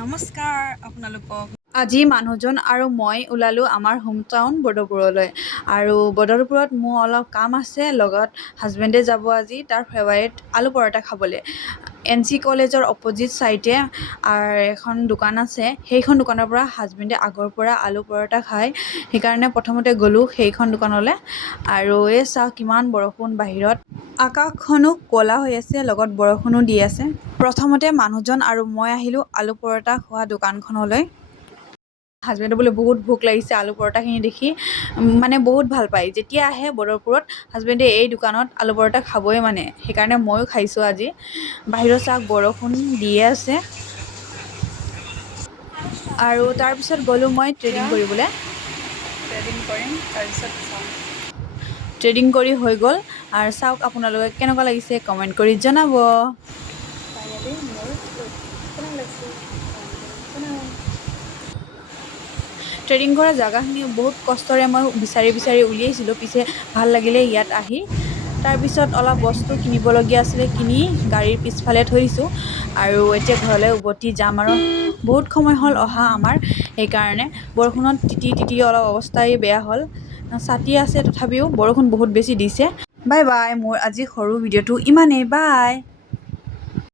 নমস্কাৰ আপোনালোকক। আজি মানুহজন আৰু মই ওলালোঁ আমাৰ হোম টাউন বদৰপুৰলৈ। আৰু বদৰপুৰত মোৰ অলপ কাম আছে, লগত হাজবেণ্ডে যাব আজি তাৰ ফেভাৰিট আলু পৰঠা খাবলৈ। NC কলেজৰ অপজিট চাইডে এখন দোকান আছে, সেইখন দোকানৰ পৰা হাজবেণ্ডে আগৰ পৰা আলু পৰঠা খায়, সেইকাৰণে প্ৰথমতে গ'লোঁ সেইখন দোকানলৈ। আৰু এই চাওক কিমান বৰষুণ বাহিৰত, আকাশখনো ক'লা হৈ আছে, লগত বৰষুণো দি আছে। প্ৰথমতে মানুহজন আৰু মই আহিলোঁ আলু পৰঠা খোৱা দোকানখনলৈ। হাজবেণ্ডে বোলে বহুত ভোক লাগিছে, আলু পৰঠাখিনি দেখি মানে বহুত ভাল পায়। যেতিয়া আহে বদৰপুৰত হাজবেণ্ডে এই দোকানত আলু পৰঠা খাবই মানে, সেইকাৰণে ময়ো খাইছোঁ আজি। বাহিৰত চাওক বৰষুণ দিয়ে আছে। আৰু তাৰপিছত গ'লোঁ মই ট্ৰেডিং কৰিবলৈ। ট্ৰেডিং কৰিম, তাৰপিছত চাম। ট্ৰেডিং কৰি হৈ গ'ল আৰু চাওক আপোনালোকে কেনেকুৱা লাগিছে কমেণ্ট কৰি জনাব। ফাইনেলি মোৰ কেনেকুৱা লাগিছে ট্ৰেডিং কৰা জেগাখিনি বহুত কষ্টৰে মই বিচাৰি উলিয়াইছিলোঁ, পিছে ভাল লাগিলে ইয়াত আহি। তাৰপিছত অলপ বস্তু কিনিবলগীয়া আছিলে, কিনি গাড়ীৰ পিছফালে থৈ দিছোঁ। আৰু এতিয়া ঘৰলৈ উভতি যাম আৰু বহুত সময় হ'ল অহা আমাৰ, সেইকাৰণে বৰষুণত তিতি অলপ অৱস্থাই বেয়া হ'ল। ছাতি আছে তথাপিও বৰষুণ বহুত বেছি দিছে। বাই বাই, মোৰ আজি সৰু ভিডিঅ'টো ইমানেই, বাই।